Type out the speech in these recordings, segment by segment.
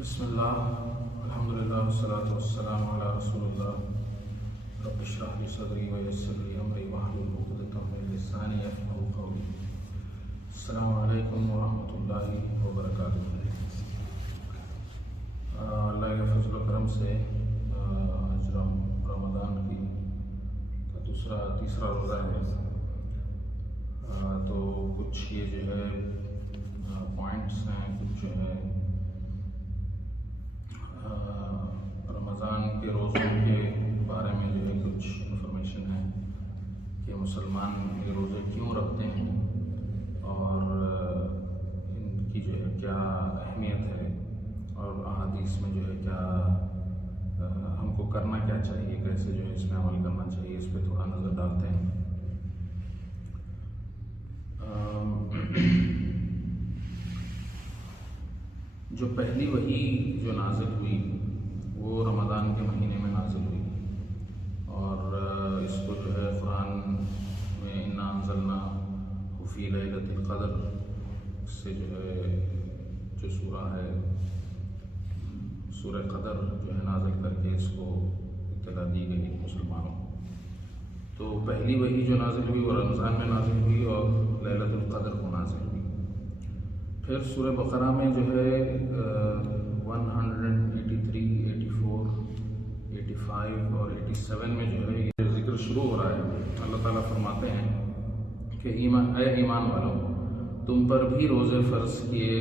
بسم اللہ الحمد للہ والصلاة والسلام علی رسول اللہ رب اشرح لی صدری ویسر لی امری واحلل عقدۃ من لسانی یفقہوا قولی۔ السلام علیکم ورحمۃ اللہ وبرکاتہ۔ اللہ کے فضل و کرم سے آج رمضان کی تیسرا روزہ ہے، تو کچھ یہ جو ہے پوائنٹس ہیں، کچھ جو ہے رمضان کے روزوں کے بارے میں جو ہے کچھ انفارمیشن ہے کہ مسلمان یہ روزے کیوں رکھتے ہیں اور ان کی جو ہے کیا اہمیت ہے، اور احادیث میں جو ہے کیا ہم کو کرنا کیا چاہیے، کیسے جو ہے اس میں عمل کرنا چاہیے، اس پہ تھوڑا نظر ڈالتے ہیں۔ جو پہلی وحی جو نازل ہوئی وہ رمضان کے مہینے میں نازل ہوئی، اور اس کو جو ہے قرآن میں انا انزلناہ فی لیلۃ القدر سے جو ہے جو سورہ ہے سورہ قدر جو ہے نازل کر کے اس کو اطلاع دی گئی مسلمانوں کو۔ تو پہلی وحی جو نازل ہوئی وہ رمضان میں نازل ہوئی اور لیلۃ القدر کو نازل ہوئی۔ پھر سورہ بقرہ میں جو ہے 183، 84، 85 اور 87 میں جو ہے یہ ذکر شروع ہو رہا ہے۔ اللہ تعالیٰ فرماتے ہیں کہ اے ایمان والو، تم پر بھی روزے فرض کیے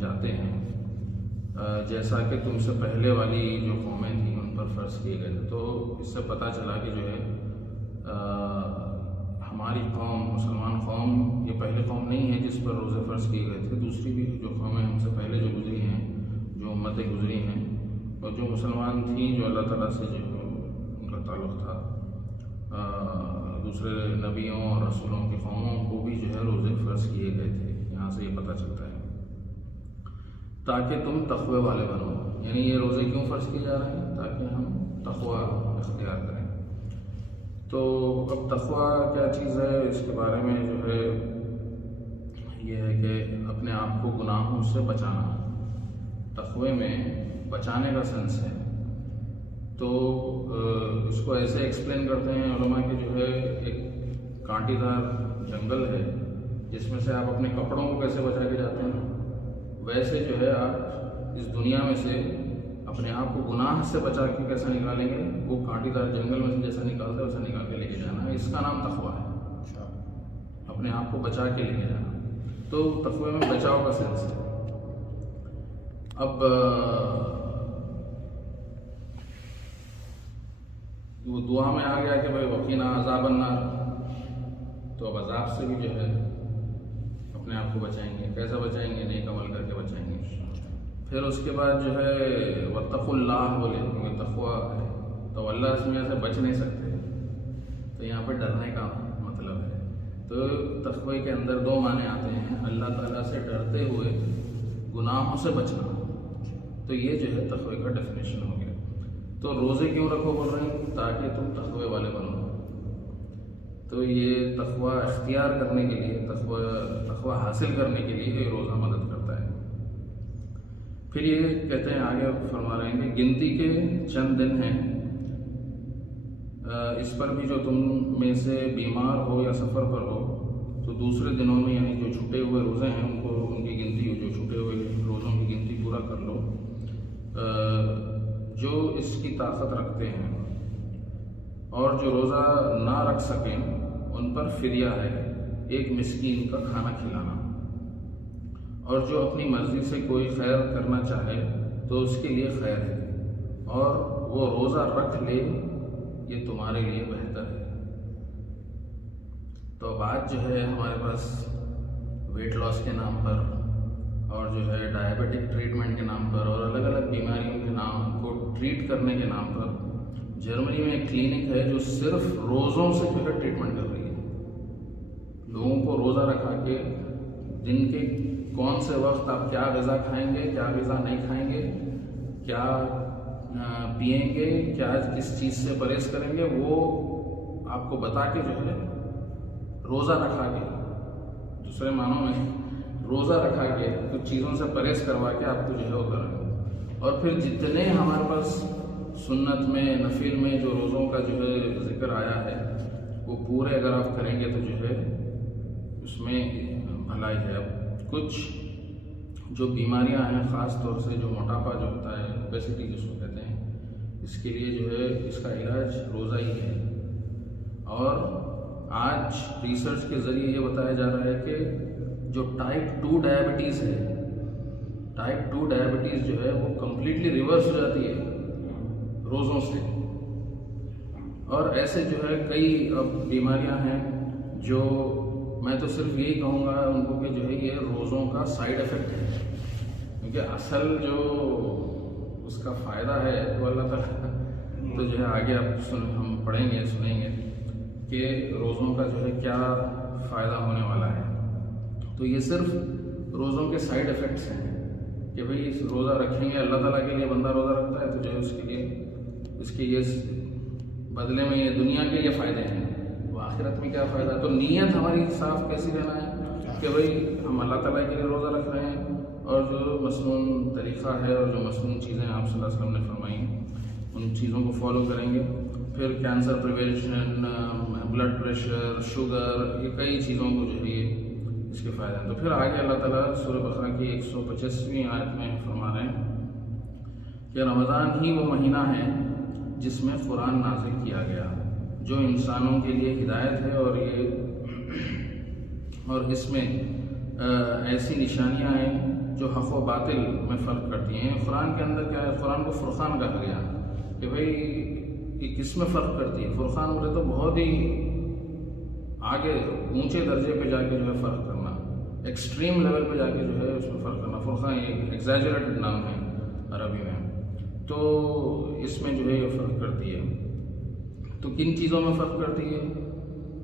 جاتے ہیں جیسا کہ تم سے پہلے والی جو قومیں تھیں ان پر فرض کیے گئے تھے۔ تو اس سے پتہ چلا کہ جو ہے ہماری قوم، مسلمان قوم، یہ پہلی قوم نہیں ہے جس پر روزے فرض کیے گئے تھے، دوسری بھی جو قومیں ہم سے پہلے جو گزری ہیں، جو امتیں گزری ہیں، اور جو مسلمان تھیں، جو اللہ تعالیٰ سے جو ان کا تعلق تھا، دوسرے نبیوں اور رسولوں کی قوموں کو بھی جو ہے روزے فرض کیے گئے تھے۔ یہاں سے یہ پتہ چلتا ہے تاکہ تم تقوی والے بنو، یعنی یہ روزے کیوں فرض کیے جا رہے ہیں؟ تاکہ ہم تقوی اختیار کریں۔ تو اب تقوی کیا چیز ہے، اس کے بارے میں جو ہے یہ ہے کہ اپنے آپ کو گناہوں سے بچانا، تقوی میں بچانے کا سینس ہے۔ تو اس کو ایسے ایکسپلین کرتے ہیں علماء کہ جو ہے ایک کانٹی دار جنگل ہے جس میں سے آپ اپنے کپڑوں کو کیسے بچا کے جاتے ہیں، ویسے جو ہے آپ اس دنیا میں سے اپنے آپ کو گناہ سے بچا کے کیسے نکالیں گے، وہ کانٹی دار جنگل میں سے جیسا نکالتا ہے ویسا نکال کے لے کے جانا ہے۔ اس کا نام تقوی ہے، اپنے آپ کو بچا کے لے کے جانا۔ تو تقوی میں بچاؤ کا سینس ہے۔ اب وہ دعا میں آ گیا کہ بھائی وقینا عذاب النار، تو اب عذاب سے بھی جو ہے اپنے آپ کو بچائیں گے۔ کیسا بچائیں گے؟ نیک عمل کر کے بچائیں گے۔ پھر اس کے بعد جو ہے واتقوا اللہ بولے، کیونکہ تقوی ہے تو اللہ اس میں سے بچ نہیں سکتے، تو یہاں پہ ڈرنے کا مطلب ہے۔ تو تقوی کے اندر دو معنی آتے ہیں، اللہ تعالیٰ سے ڈرتے ہوئے گناہوں سے بچنا، تو یہ جو ہے تقوی کا ڈیفینیشن ہو گیا۔ تو روزے کیوں رکھو بول رہے ہیں؟ تاکہ تم تقوی والے بنو۔ تو یہ تقوی اختیار کرنے کے لیے، تقوی حاصل کرنے کے لیے یہ روزہ مدد کرتا ہے۔ پھر یہ کہتے ہیں، آگے فرما رہے ہیں کہ گنتی کے چند دن ہیں، اس پر بھی جو تم میں سے بیمار ہو یا سفر پر ہو تو دوسرے دنوں میں، یعنی جو چھٹے ہوئے روزے ہیں ان کی گنتی ہو، جو چھٹے ہوئے روزوں کی گنتی پورا کر لو۔ جو اس کی طاقت رکھتے ہیں اور جو روزہ نہ رکھ سکیں ان پر فدیہ ہے، ایک مسکین کا کھانا کھلانا۔ اور جو اپنی مرضی سے کوئی خیر کرنا چاہے تو اس کے لیے خیر ہے، اور وہ روزہ رکھ لے، یہ تمہارے لیے بہتر ہے۔ تو بات جو ہے ہمارے پاس ویٹ لاس کے نام پر، اور جو ہے ڈائبٹک ٹریٹمنٹ کے نام پر، اور الگ الگ بیماریوں کے نام کو ٹریٹ کرنے کے نام پر جرمنی میں ایک کلینک ہے جو صرف روزوں سے جو ہے ٹریٹمنٹ کر رہی ہے۔ لوگوں کو روزہ رکھا کے دن کے کون سے وقت آپ کیا غذا کھائیں گے، کیا غذا نہیں کھائیں گے، کیا پئیں گے، کیا کس چیز سے پرہیز کریں گے، وہ آپ کو بتا کے جو ہے روزہ رکھا کے، دوسرے معنوں میں روزہ رکھا کے کچھ چیزوں سے پرہیز کروا کے آپ کو جو ہے وہ اور پھر جتنے ہمارے پاس سنت میں نفل میں جو روزوں کا جو ہے ذکر آیا ہے وہ پورے اگر آپ کریں گے تو جو ہے اس میں بھلائی ہے. اب کچھ جو بیماریاں ہیں خاص طور سے جو موٹاپا جو ہوتا ہے اوبیسٹی جس کو کہتے ہیں اس کے لیے جو ہے اس کا علاج روزہ ہی ہے. اور آج ریسرچ کے ذریعے یہ بتایا جا رہا ہے کہ جو ٹائپ 2 ڈائبٹیز ہے ٹائپ 2 ڈائبٹیز جو ہے وہ کمپلیٹلی ریورس ہو جاتی ہے روزوں سے. اور ایسے جو ہے کئی اب بیماریاں ہیں جو میں تو صرف یہی کہوں گا ان کو کہ جو ہے یہ روزوں کا سائیڈ افیکٹ ہے کیونکہ اصل جو اس کا فائدہ ہے وہ اللہ تعالیٰ تو جو ہے آگے آپ ہم پڑھیں گے سنیں گے کہ روزوں کا جو ہے کیا فائدہ ہونے والا ہے. تو یہ صرف روزوں کے سائیڈ افیکٹس ہیں کہ بھئی روزہ رکھیں گے اللہ تعالیٰ کے لیے بندہ روزہ رکھتا ہے تو جو ہے اس کے یہ بدلے میں یہ دنیا کے یہ فائدے ہیں وہ آخرت میں کیا فائدہ. تو نیت ہماری صاف کیسی رہنا ہے کہ بھئی ہم اللہ تعالیٰ کے لیے روزہ رکھ رہے ہیں اور جو مسنون طریقہ ہے اور جو مسنون چیزیں آپ صلی اللہ علیہ وسلم نے فرمائی ان چیزوں کو فالو کریں گے. پھر cancer prevention blood pressure sugar یہ کئی چیزوں کو جو ہے یہ اس کے فائدے ہیں. تو پھر آگے اللہ تعالیٰ سورہ بقرہ کی 125ویں آیت میں فرما رہے ہیں کہ رمضان ہی وہ مہینہ ہے جس میں قرآن نازل کیا گیا جو انسانوں کے لیے ہدایت ہے اور اس میں ایسی نشانیاں ہیں جو حق و باطل میں فرق کرتی ہیں. قرآن کے اندر کیا ہے قرآن کو فرقان کہا گیا کہ بھئی یہ کس میں فرق کرتی ہے. فرقان بولے تو بہت ہی آگے اونچے درجے پہ جا کے جو ہے فرق کرنا ایکسٹریم لیول پہ جا کے جو ہے اس میں فرق کرنا. فرقان ایک ایگزیجریٹڈ نام ہے عربی میں تو اس میں جو ہے یہ فرق کرتی ہے. تو کن چیزوں میں فرق کرتی ہے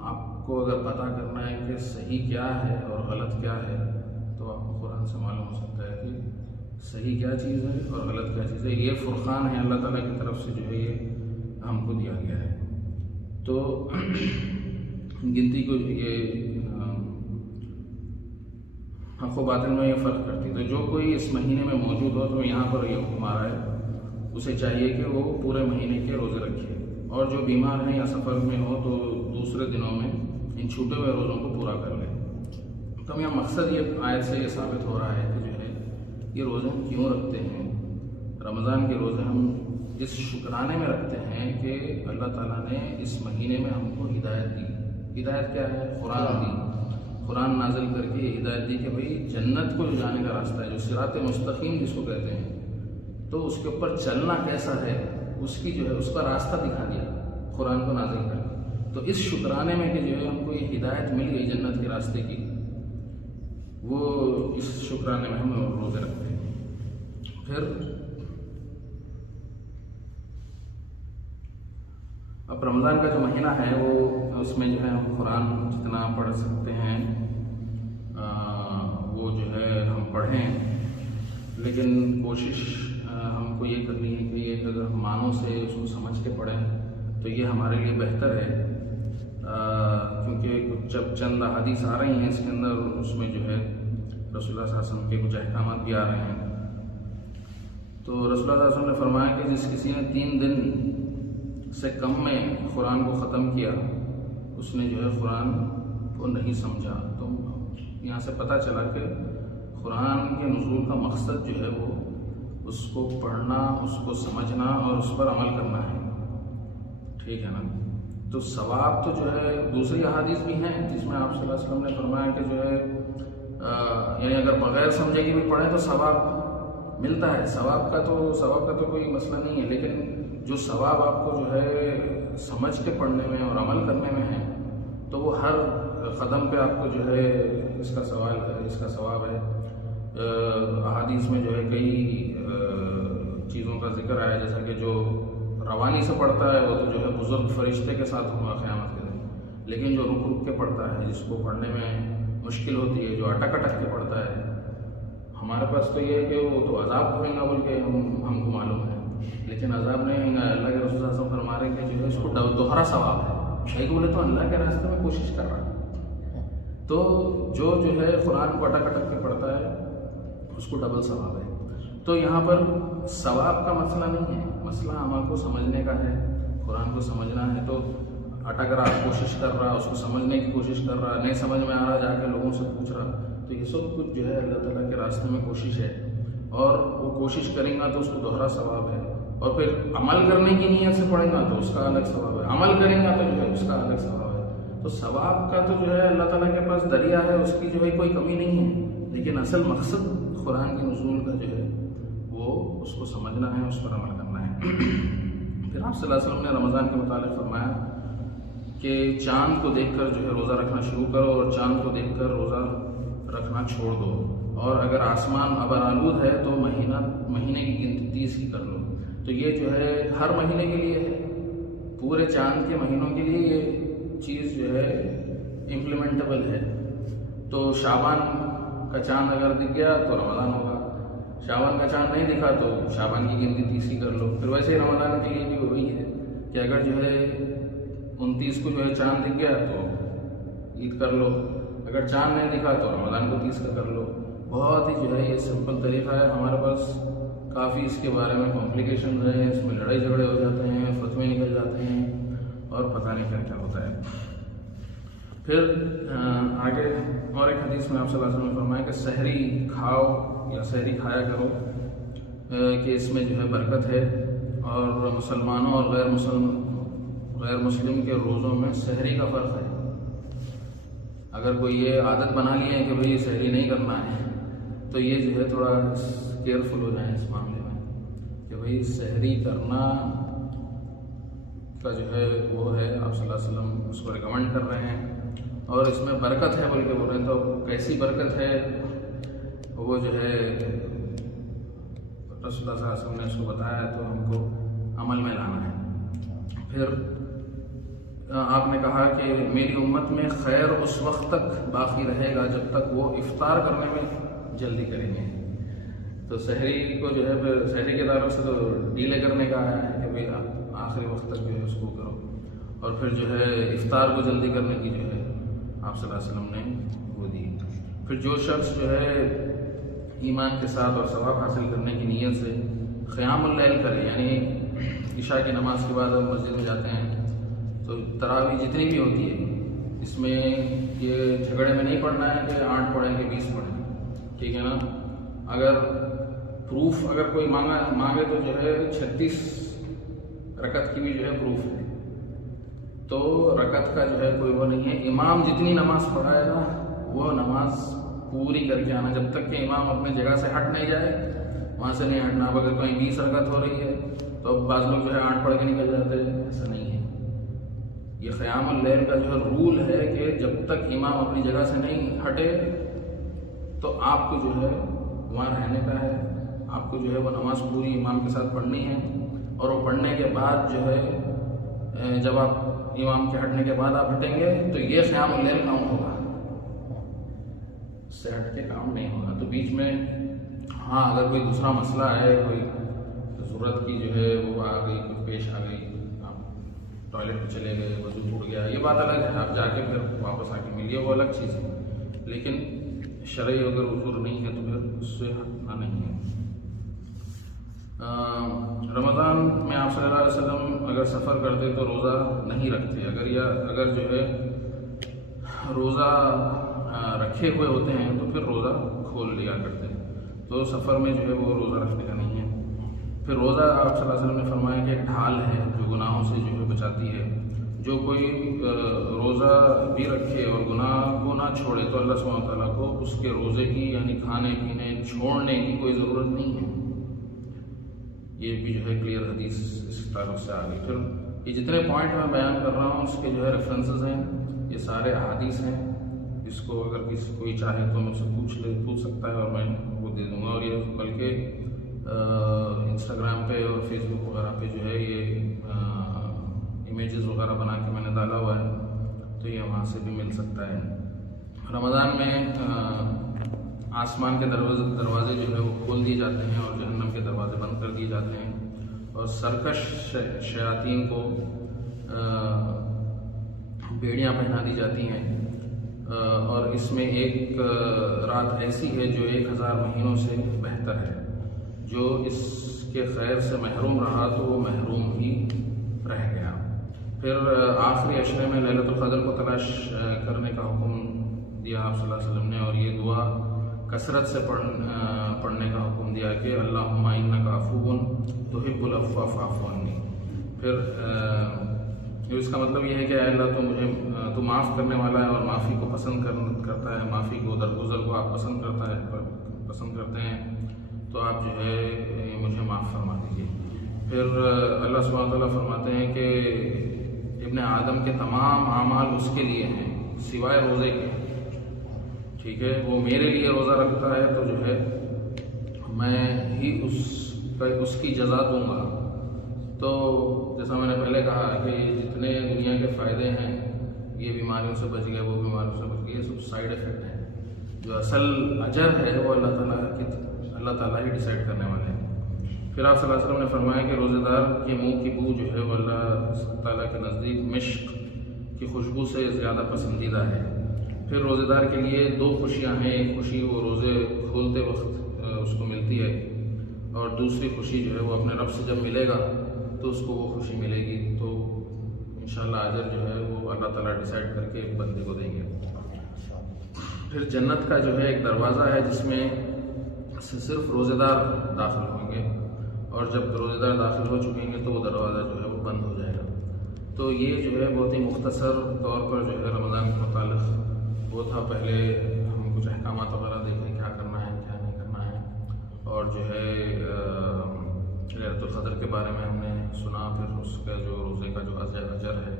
آپ کو اگر پتہ کرنا ہے کہ صحیح کیا ہے اور غلط کیا ہے تو آپ کو قرآن سے معلوم ہو سکتا ہے کہ صحیح کیا چیز ہے اور غلط کیا چیز ہے. یہ فرقان ہے اللہ تعالیٰ کی طرف سے جو ہے یہ ہم کو دیا گیا ہے. تو گنتی کو یہ حق و باطل میں یہ فرق کرتی ہے. تو جو کوئی اس مہینے میں موجود ہو تو یہاں پر یہ حکم آ رہا ہے اسے چاہیے کہ وہ پورے مہینے کے روزے رکھے اور جو بیمار ہیں یا سفر میں ہو تو دوسرے دنوں میں ان چھوٹے ہوئے روزوں کو پورا کر لے. تو یہاں مقصد یہ آیت سے یہ ثابت ہو رہا ہے کہ جو ہے یہ روزے ہم کیوں رکھتے ہیں. رمضان کے روزے ہم اس شکرانے میں رکھتے ہیں کہ اللہ تعالیٰ نے اس مہینے میں ہم کو ہدایت دی. ہدایت کیا ہے قرآن دی. قرآن نازل کر کے ہدایت دی کہ بھئی جنت کو جو جانے کا راستہ ہے جو صراط مستقیم جس کو کہتے ہیں تو اس کے اوپر چلنا کیسا ہے اس کی جو ہے اس کا راستہ دکھا دیا قرآن کو نازل کر کے. تو اس شکرانے میں کہ جو ہے ہم کو یہ ہدایت مل گئی جنت کے راستے کی وہ اس شکرانے میں ہم روزے رکھتے ہیں. پھر اب رمضان کا جو مہینہ ہے وہ اس میں جو ہے ہم قرآن جتنا پڑھ سکتے ہیں وہ جو ہے ہم پڑھیں لیکن کوشش ہم کو یہ کرنی ہے کہ یہ اگر ہم معنوں سے اس کو سمجھ کے پڑھیں تو یہ ہمارے لیے بہتر ہے کیونکہ کچھ جب چند احادیث آ رہی ہیں اس کے اندر اس میں جو ہے رسول اللہ صلی اللہ علیہ وسلم کے کچھ احکامات بھی آ رہے ہیں. تو رسول اللہ صلی اللہ علیہ وسلم نے فرمایا کہ جس کسی نے 3 دن سے کم میں قرآن کو ختم کیا اس نے جو ہے قرآن کو نہیں سمجھا. تو یہاں سے پتہ چلا کہ قرآن کے نزول کا مقصد جو ہے وہ اس کو پڑھنا اس کو سمجھنا اور اس پر عمل کرنا ہے. ٹھیک ہے نا. تو ثواب تو جو ہے دوسری احادیث بھی ہیں جس میں آپ صلی اللہ علیہ وسلم نے فرمایا کہ جو ہے یعنی اگر بغیر سمجھے کہ بھی پڑھیں تو ثواب ملتا ہے. ثواب کا تو کوئی مسئلہ نہیں ہے لیکن جو ثواب آپ کو جو ہے سمجھ کے پڑھنے میں اور عمل کرنے میں ہے تو وہ ہر قدم پہ آپ کو جو ہے اس کا ثواب ہے. احادیث میں جو ہے کئی چیزوں کا ذکر آیا جیسا کہ جو روانی سے پڑھتا ہے وہ تو جو ہے بزرگ فرشتے کے ساتھ ہوگا قیامت کے دن. لیکن جو رک رک کے پڑھتا ہے جس کو پڑھنے میں مشکل ہوتی ہے جو اٹک کے پڑھتا ہے ہمارے پاس تو یہ ہے کہ وہ تو عذاب ہوئے گا بول کے ہم کو معلوم ہے لیکن عذاب نہیں ہوگا. اللہ کے رسول صلی اللہ علیہ وسلم فرما رہے ہیں کہ جو ہے اس کو دوہرا ثواب ہے. ایک بولے تو اللہ کے راستے میں کوشش کر رہا ہے تو جو ہے قرآن کو اٹک کے پڑھتا ہے اس کو ڈبل ثواب ہے. تو یہاں پر ثواب کا مسئلہ نہیں ہے، مسئلہ عمل کو سمجھنے کا ہے، قرآن کو سمجھنا ہے۔ تو اٹک رہا، کوشش کر رہا، اس کو سمجھنے کی کوشش کر رہا، نہیں سمجھ میں آ رہا جا کے لوگوں سے پوچھ رہا، تو یہ سب کچھ جو ہے اللہ تعالیٰ کے راستے میں کوشش ہے، اور وہ کوشش کریں گا تو اس کو دوہرا ثواب ہے، اور پھر عمل کرنے کی نیت سے پڑھیں گا تو اس کا الگ ثواب ہے، عمل کریں گا تو جو ہے اس کا الگ ثواب ہے۔ تو ثواب کا تو جو ہے اللہ تعالیٰ کے پاس دریا ہے، اس کی جو ہے کوئی کمی نہیں ہے، لیکن اصل مقصد قرآن کے نزول کا جو ہے وہ اس کو سمجھنا ہے، اس پر عمل کرنا ہے۔ پھر آپ صلی اللہ علیہ وسلم نے رمضان کے متعلق فرمایا کہ چاند کو دیکھ کر جو ہے روزہ رکھنا شروع کرو، اور چاند کو دیکھ کر روزہ رکھنا چھوڑ دو، اور اگر آسمان ابر آلود ہے تو مہینے کی گنتی 30 کی کر لو۔ تو یہ جو ہے ہر مہینے کے لیے ہے، پورے چاند کے مہینوں کے لیے یہ چیز جو ہے امپلیمنٹیبل ہے۔ تو شعبان کا چاند اگر دکھ گیا تو رمضان ہوگا، شعبان کا چاند نہیں دکھا تو شعبان کی گنتی 30 کی کر لو۔ پھر ویسے ہی رمضان کے لیے بھی وہی ہے کہ اگر جو ہے 29 کو جو ہے چاند دکھ گیا تو عید کر لو، اگر چاند نہیں دکھا تو رمضان کو 30 کا کر لو۔ بہت ہی جو ہے یہ سمپل طریقہ ہے۔ ہمارے پاس کافی اس کے بارے میں کمپلیکیشن ہیں، اس میں لڑائی جھگڑے ہو جاتے ہیں، فتوے نکل جاتے ہیں، اور پتہ نہیں کیا کیا ہوتا ہے۔ پھر آگے اور ایک حدیث میں آپ صلی اللہ علیہ وسلم نے فرمایا کہ سحری کھاؤ یا سحری کھایا کرو کہ اس میں جو ہے برکت ہے، اور مسلمانوں اور غیر مسلم کے روزوں میں سحری کا فرق ہے۔ اگر کوئی یہ عادت بنا لی ہے کہ بھئی سحری نہیں کرنا ہے تو یہ جو ہے تھوڑا کیئرفل ہو جائیں اس معاملے میں کہ بھئی سحری کرنا کا جو ہے وہ ہے، آپ صلی اللہ علیہ وسلم اس کو ریکمنڈ کر رہے ہیں، اور اس میں برکت ہے بلکہ بول رہے ہیں۔ تو کیسی برکت ہے وہ جو ہے رسول اللہ صلی اللہ علیہ وسلم نے اس کو بتایا، تو ہم کو عمل میں لانا ہے۔ پھر آپ نے کہا کہ میری امت میں خیر اس وقت تک باقی رہے گا جب تک وہ افطار کرنے میں جلدی کریں گے۔ تو سحری کو جو ہے پھر سحری کے تعلق سے تو ڈیلے کرنے کا آیا ہے کہ بھئی آخری وقت تک جو ہے اس کو کرو، اور پھر جو ہے افطار کو جلدی کرنے کی جو ہے آپ صلی اللہ علیہ وسلم نے وہ دی۔ پھر جو شخص جو ہے ایمان کے ساتھ اور ثواب حاصل کرنے کی نیت سے قیام اللیل کرے، یعنی عشاء کی نماز کے بعد ہم مسجد میں جاتے ہیں تو تراویح جتنی بھی ہوتی ہے اس میں یہ جھگڑے میں نہیں پڑھنا ہے کہ 8 پڑھیں کہ 20 پڑھیں، ٹھیک ہے نا۔ اگر پروف اگر کوئی مانگے تو جو ہے 36 رکعت کی بھی جو ہے پروف ہے، تو رکعت کا جو ہے کوئی وہ نہیں ہے۔ امام جتنی نماز پڑھائے گا وہ نماز پوری کر کے آنا، جب تک کہ امام اپنے جگہ سے ہٹ نہیں جائے وہاں سے نہیں ہٹنا۔ اب اگر کہیں 20 رکعت ہو رہی ہے تو اب بعض لوگ جو ہے 8 پڑھ کے نکل جاتے ہیں، ایسا نہیں ہے۔ یہ قیام اللیل کا جو ہے رول ہے کہ جب تک امام اپنی جگہ سے نہیں ہٹے تو آپ کو جو ہے وہاں رہنے کا ہے، آپ کو جو ہے وہ نماز پوری امام کے ساتھ پڑھنی ہے، اور وہ پڑھنے کے بعد جو ہے جب آپ امام کے ہٹنے کے بعد آپ ہٹیں گے تو یہ قیام اللیل کاؤنٹ ہوگا، اس سے ہٹ کے کام نہیں ہوگا۔ تو بیچ میں ہاں اگر کوئی دوسرا مسئلہ ہے، کوئی ضرورت کی جو ہے وہ آ گئی، کچھ پیش آ گئی، آپ ٹوائلٹ پہ چلے گئے، وضو ٹوٹ گیا، یہ بات الگ ہے، آپ جا کے پھر واپس آ کے ملیے، وہ الگ چیز ہے، لیکن شرعی اگر عذر نہیں ہے تو پھر اس سے ہٹنا نہیں ہے۔ رمضان میں آپ صلی اللہ علیہ وسلم اگر سفر کرتے تو روزہ نہیں رکھتے، اگر جو ہے روزہ رکھے ہوئے ہوتے ہیں تو پھر روزہ کھول لیا کرتے ہیں، تو سفر میں جو ہے وہ روزہ رکھنے کا نہیں ہے۔ پھر روزہ آپ صلی اللہ علیہ وسلم نے فرمایا کہ ایک ڈھال ہے جو گناہوں سے جو ہے بچاتی ہے، جو کوئی روزہ بھی رکھے اور گناہ کو نہ چھوڑے تو اللہ سبحانہ وتعالیٰ کو اس کے روزے کی یعنی کھانے پینے چھوڑنے کی کوئی ضرورت نہیں ہے۔ یہ بھی جو ہے کلیئر حدیث اس تعلق سے آ گئی۔ پھر یہ جتنے پوائنٹ میں بیان کر رہا ہوں اس کے جو ہے ریفرنسز ہیں، یہ سارے احادیث ہیں، اس کو اگر کوئی چاہے تو مجھ سے پوچھ سکتا ہے اور میں وہ دے دوں گا، اور یہ بلکہ انسٹاگرام پہ اور فیس بک وغیرہ پہ جو ہے یہ امیجز وغیرہ بنا کے میں نے ڈالا ہوا ہے، تو یہ وہاں سے بھی مل سکتا ہے۔ رمضان میں آسمان کے دروازے جو ہے وہ کھول دیے جاتے ہیں اور جہنم کے دروازے بند کر دیے جاتے ہیں، اور سرکش شیاطین کو بیڑیاں پہنا دی جاتی ہیں، اور اس میں ایک رات ایسی ہے جو 1000 مہینوں سے بہتر ہے، جو اس کے خیر سے محروم رہا تو وہ محروم ہی رہ گیا۔ پھر آخری عشرے میں لیلۃ القدر کو تلاش کرنے کا حکم دیا آپ صلی اللہ علیہ وسلم نے، اور یہ دعا کثرت سے پڑھنے کا حکم دیا کہ اللہم انک عفو تحب العفو فاعف عنی۔ پھر اس کا مطلب یہ ہے کہ اے اللہ تو معاف کرنے والا ہے اور معافی کو پسند کرتا ہے، معافی کو، درگزر کو آپ پسند کرتے ہیں، تو آپ جو ہے مجھے معاف فرما دیجیے۔ پھر اللہ سبحانہ تعالیٰ فرماتے ہیں کہ ابن آدم کے تمام اعمال اس کے لیے ہیں سوائے روزے کے، ٹھیک ہے، وہ میرے لیے روزہ رکھتا ہے تو جو ہے میں ہی اس کی جزا دوں گا۔ تو جیسا میں نے پہلے کہا کہ جتنے دنیا کے فائدے ہیں، یہ بیماریوں سے بچ گئے، وہ بیماریوں سے بچ گئے، یہ سب سائیڈ ایفیکٹ ہیں۔ جو اصل اجر ہے وہ اللہ تعالیٰ ہی ڈیسائیڈ کرنے والے ہیں۔ پھر آپ صلی اللہ علیہ وسلم نے فرمایا کہ روزے دار کے منہ کی بو جو ہے وہ اللہ تعالیٰ کے نزدیک مشک کی خوشبو سے زیادہ پسندیدہ ہے۔ پھر روزے دار کے لیے 2 خوشیاں ہیں، ایک خوشی وہ روزے کھولتے وقت اس کو ملتی ہے، اور دوسری خوشی جو ہے وہ اپنے رب سے جب ملے گا تو اس کو وہ خوشی ملے گی۔ تو انشاءاللہ اجر جو ہے وہ اللہ تعالیٰ ڈیسائیڈ کر کے بندے کو دیں گے۔ پھر جنت کا جو ہے ایک دروازہ ہے جس میں صرف روزے دار داخل ہوں گے، اور جب روزے دار داخل ہو چکیں گے تو وہ دروازہ جو ہے وہ بند ہو جائے گا۔ تو یہ جو ہے بہت ہی مختصر طور پر جو ہے رمضان کے متعلق وہ تھا۔ پہلے ہم کچھ احکامات وغیرہ دیکھیں کیا کرنا ہے کیا نہیں کرنا ہے، اور جو ہے لیلۃ القدر کے بارے میں ہم نے سنا، پھر اس کا جو روزے کا جو اجر ہے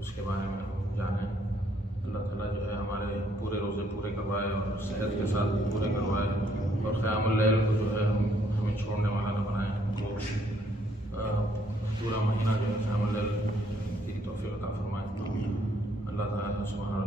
اس کے بارے میں ہم جانیں۔ اللہ تعالیٰ جو ہے ہمارے پورے روزے پورے کروائے اور صحت کے ساتھ پورے کروائے، اور قیام اللیل کو جو ہے ہمیں چھوڑنے والا نہ بنائے، تو پورا مہینہ جو ہے قیام اللیل کی توفیق عطا فرمائے۔ اللہ تعالیٰ سبحانہ